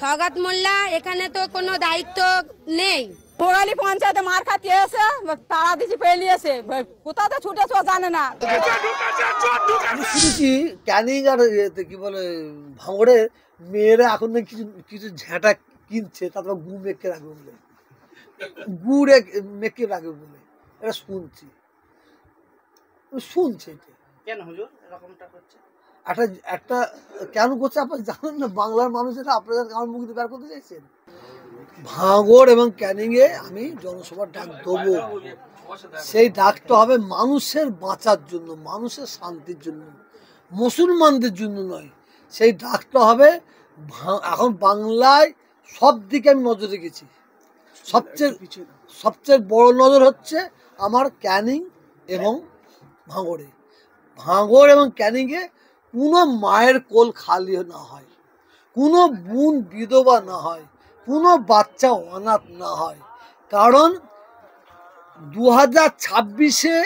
সওগাত মোল্লা এখানে তো কোনো দায়িত্ব নেই। পোড়ালি পঞ্চায়েতে মার খাতিয়ে এসে তারা দিছি পেলিয়েছে, কোথাতে ছুটেছে ও জানে না। শুনেছি ক্যানিং আর কি বলে ভাঙড়ে মেয়েরা এখন না কিছু কিছু ঝ্যাঁটা কিনছে, তারপর গু মেখে রাখবে বলে, গুড়ে মেখে রাখবে বলে এটা শুনছি। এটা কেন হুজুর এরকমটা করছে? একটা কেন করছে আপনারা জানেন না? বাংলার মানুষ এটা আপনাদের আমার মুখ দিয়ে বের করতে চাইছেন। ভাঙড় এবং ক্যানিংয়ে আমি জনসভার ডাক দেবো, সেই ডাকটা হবে মানুষের বাঁচার জন্য, মানুষের শান্তির জন্য, মুসলমানদের জন্য নয়। সেই ডাকটা হবে এখন বাংলায় সব দিকে আমি নজর রেখেছি। সবচেয়ে বড় নজর হচ্ছে আমার ক্যানিং এবং ভাঙড়ে। ভাঙড় এবং ক্যানিংয়ে কোনো মায়ের কোল খালি না হয়, কোনো বোন বিধবা না হয়, কোনো বাচ্চা অনাথ না হয়। কারণ 2026-এ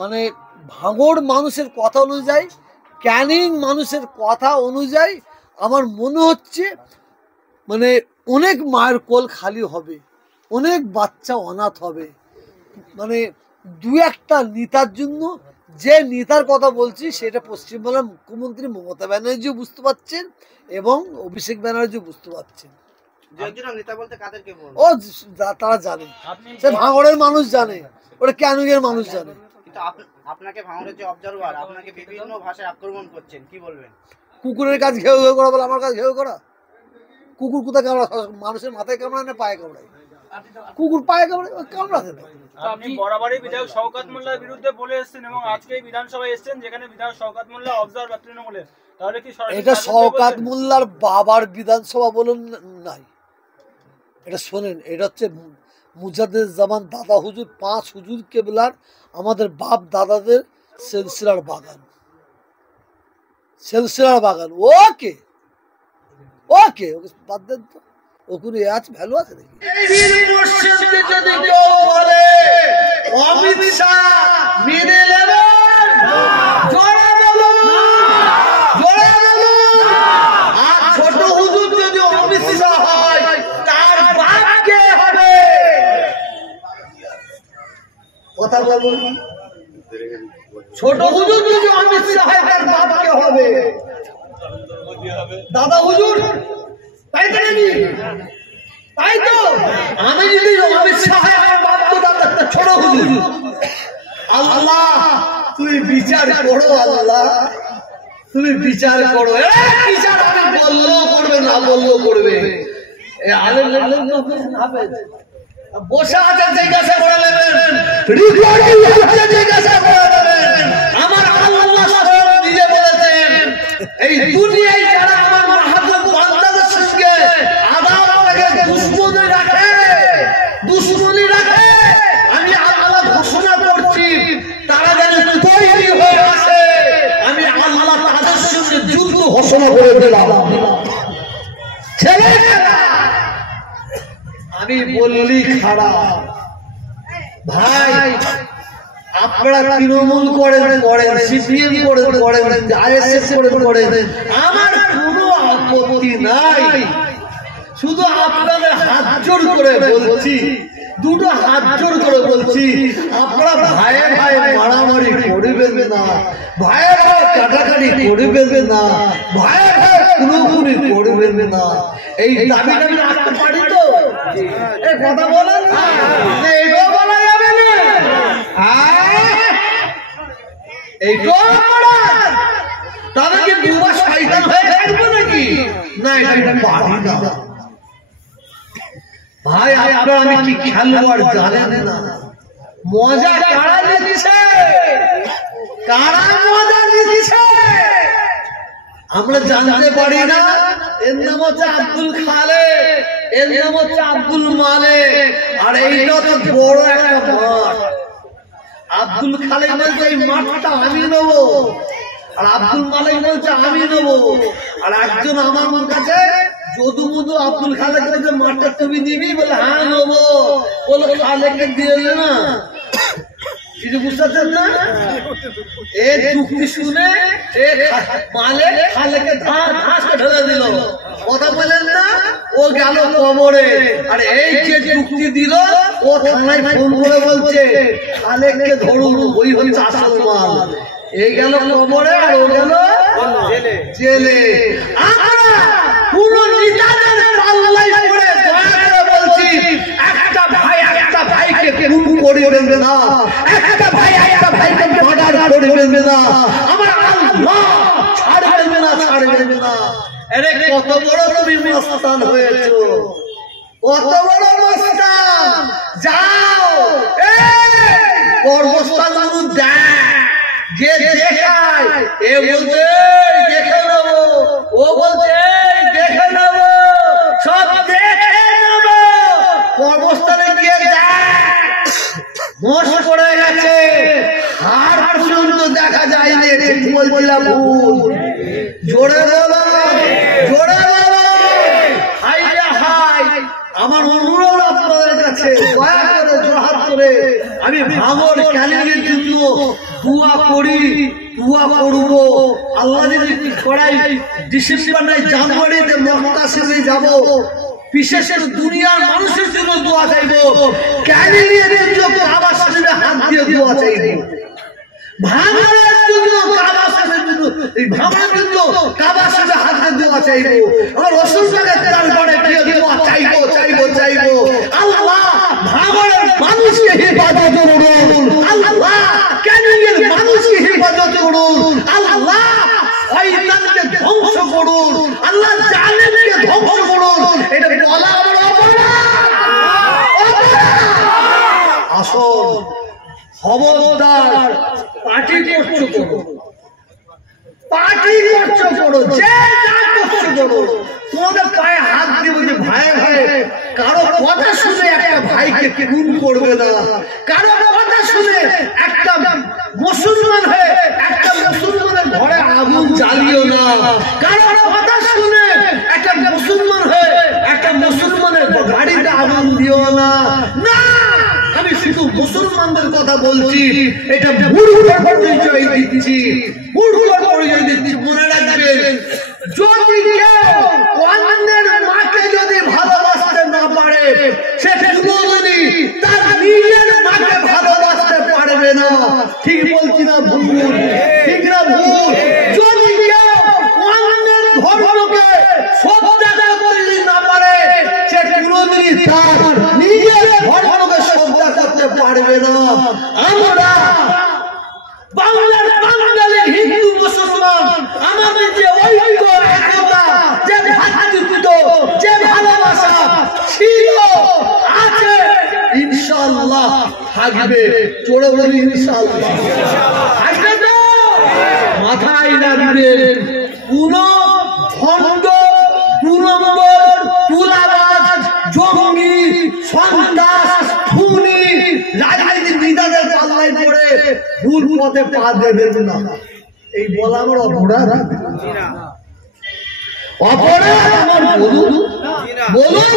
মানে ভাঙড় মানুষের কথা অনুযায়ী, ক্যানিং মানুষের কথা অনুযায়ী আমার মনে হচ্ছে মানে অনেক মায়ের কোল খালি হবে, অনেক বাচ্চা অনাথ হবে। মানে দু একটা নেতার জন্য, যে নেতার কথা বলছি সেটা পশ্চিমবাংলার মুখ্যমন্ত্রী মমতা ব্যানার্জিও বুঝতে পারছেন এবং অভিষেক ব্যানার্জিও বুঝতে পারছেন। ও তারা জানে, সে ভাঙড়ের মানুষ জানে, ওটা ক্যানিংয়ের মানুষ জানে। আপনাকে ভাঙড়ের যে অবজারভার আপনাকে বিভিন্ন ভাষায় আক্রমণ করছেন, কি বলবেন? কুকুরের কাজ ঘেউ ঘেউ করা বলে আমার কাজ ঘেউ করা? কুকুর কোথায় কামড়া? মানুষের মাথায় কামড়ায় না পায়ে কামড়ায়? কুকুর পায়ে কামড়ায়, কামড়াতে না। আপনি বরাবরই বিধায়ক শওকত মোল্লার বিরুদ্ধে বলে এসেছেন এবং আজকে বিধানসভায় এসেছেন যেখানে বিধায়ক শওকত মোল্লা অবজারভার তৃণমূলের, তাহলে কি এটা শওকত মোল্লার বাবার বিধানসভা বলুন নাই, এটা শোনেন, এটা হচ্ছে মুজাদ্দেদ জামান দাদা হুজুর 5 হুজুর কেবলার আমাদের বাপ দাদাদের সিলসিলার বাগান। ওকে ওকে ওকে বাদ দেন তো, ওখানে আছে ভ্যালু আছে নাকি? যদি কেউ বলে অমিত শাহ মেনে নেবেন, জোরে বলুন, জোরে বলুন। আর ছোট হুজুর যদি অমিত শাহ হয় তার বাপ কে হবে? কথা বলুন। ছোট হুজুর যদি অমিত শাহ হয় তার বাপ কে হবে? দাদা হুজুর, তাই তো নাকি? তাই তো। আমি যদি অমিত শাহ আমার বাপ তো দাদা ছোট হুজুর। আল্লাহ তুই বিচার করো, আল্লাহ তুমি বিচার করো। বিচার আমি বললেও করবে, না বললেও করবে। বসে আছে জিজ্ঞাসা করে নেবেন, রিকর্ডিং আছে জিজ্ঞাসা করে নেবেন। আমার আল্লাহ নিজে বলেছেন এই দুনিয়ায় যারা আমার মাহবুব বান্দাদের সঙ্গে আদালতে দুশমনি রাখে, আমি আল্লাহ ঘোষণা করছি তারা যেন তৈরি হয়ে আসে। আমি আল্লাহ তাদের সঙ্গে যুদ্ধ ঘোষণা করে দিলাম। ছেলেরা আমি বললি খারাপ ভাই, আপনারা তৃণমূল করেন, সিপিএম করেন, আইএসএফ করেন, আমার কোনো আপত্তি নাই। শুধু আপনাদের হাত জোর করে বলছি, দুটো হাত জোর করে বলছি, আপনারা ভাইয়ে ভাই মারামারি করবেন না, ভাইয়ে ভাই কাটাকাটি করবেন না, ভাইয়ে ভাই খুনোখুনি করবেন না। এই দাবিটা আমি রাখতে পারি তো? এই কথা বলেন না, এটাও বলা যাবে না। এইটাও বলেন, তবে কি দুবার শয়তান হয়ে থাকবো নাকি? না, এটা পারি না ভাই। আপনারা আমি কি খেলোয়াড় জানেন না? মজা কারা দিচ্ছে, কারা মজা দিচ্ছে আমরা জানতে পারি না। এর নাম হচ্ছে আব্দুল খালেক, এর নাম হচ্ছে আব্দুল মালেক, আর এইটা তো বড় একটা মাঠ। আব্দুল খালেক বলছে এই মাঠটা আমি নেবো, আর আব্দুল মালেক বলছে আমি নেবো। আর একজন আমার কাছে যদু মধু আব্দুল খালেক বলছে মাঠটা তুমি নিবি, বলে হ্যাঁ নেবো। বলে খালেককে দিয়ে না, কিছু বুঝতে পারছেন না? এই যুক্তি শুনে মালে খালেকে ধাঁসকে ঢেলে দিল, কথা বলেন না? ও গেল কবরে। আর এই যে যুক্তি দিল ও থানায় ফোন করে বলছে খালেককে ধরুন, ওই হচ্ছে আসল মাল। এই গেল কবরে আর ও গেল জেলে। আমরা পুরো নিজাদের পাল্লায় পড়ে দয়া করে বলছি, একটা ভাই একটা ভাইকে খুন করবেন না, একটা ভাই একটা ভাইকে মার্ডার করবেন না, আমার আল্লাহ ছাড়বেন না, ছাড়বেন না। আরে কত বড় তুমি মস্তান হয়েছো, কত বড় মস্তান। যাও কর্মস্থান দেখ, যে দেখায় এ বলছে দেখে নেবো, ও বলছে দেখে নেবো, সব দেখে নেবো। কর্মস্থানে গিয়ে দেখ মোষ পড়ে গেছে, হাড় পর্যন্ত দেখা যায়নি। ঠিক বলছিলাম ভুল? জোরে বলো, জোরে বলো। হাই হাই, আমার অনুরোধ আপনাদের কাছে, দয়া করে জোড়হাত করে আমি ভাঙর ক্যানিংয়ের জন্য দোয়া করি, দোয়া করবো। আল্লাহ যদি করাই ডিসেম্বর নাই জানুয়ারিতে মক্কাশে যাব, বিশেষ করে দুনিয়ার মানুষের জন্য দোয়া চাইবো, ক্যানিংয়ের জন্য কাবা শরীফে হাত দিয়ে দোয়া চাইবো, ভাঙরের জন্য কাবা শরীফের জন্য, এই ভাঙরের জন্য কাবা শরীফে হাত দিয়ে দোয়া চাইবো, আমার রসুলকে দরবারে গিয়ে দোয়া চাইবো, চাইবো, চাইবো। আল্লাহ ভাঙরের মানুষকে হেফাজত করুন, আল্লাহ ক্যানিংয়ের মানুষকে হেফাজত করুন, আল্লাহ শয়তানকে ধ্বংস করুন, আল্লাহ জালেমকে ধ্বংস করুন। এটা বলা আমার অপরাধ, অপরাধ। আসল খবরদার পার্টি করছো করো, পার্টি করছো করো, যে যা করছো করো, তোমাদের পায়ে হাত দিব যে ভাই ভাই কারো কথা শুনে একটা ভাইকে খুন করবে না, কারো কথা শুনে একটা মুসলমান হয়ে একটা মুসলমানের ঘরে আগুন জ্বালিও না, কারো কথা শুনে একটা মুসলমান হয়ে একটা মুসলমানের গাড়িতে আগুন দিও না। না, আমি শুধু মুসলমানদের কথা বলছি, এটা মূর্খ পরিচয় দিচ্ছি, মূর্খ পরিচয় দিচ্ছি। মনে রাখবেন, যদি কেউ অন্যের মাকে যদি ভালোবাসতে না পারে, সে কোনদিনই তার নিজের মাকে ভালোবাসতে পারবে না। ঠিক বলছি না ভুল? ঠিক না ভুল? যদি কেউ অন্যের ধর্মকে শ্রদ্ধা করতে না পারে, সে কোনদিনই তার নিজের ধর্মকে শ্রদ্ধা করতে পারবে না। আমরা বাংলার বাঙালি হিন্দু মুসলমান, আমাদের যে ঐক্য একতা, যে ভ্রাতৃত্ব, যে ভালোবাসা ছিল আছে, ইনশাআল্লাহ থাকবে। চোরে বলি ইনশাআল্লাহ থাকবে তো? মাথায় রাখবেন, কোন খন্ড, 2 নম্বর তুলাবাজ, জঙ্গি, সন্ত্রাস, খুনি, রাজনীতির নেতাদের পাল্লায় পড়ে ভুল পথে পা দেবেন না। এই বলা আমার অপরাধ, অপরাধ আমার বলুন, বলুন।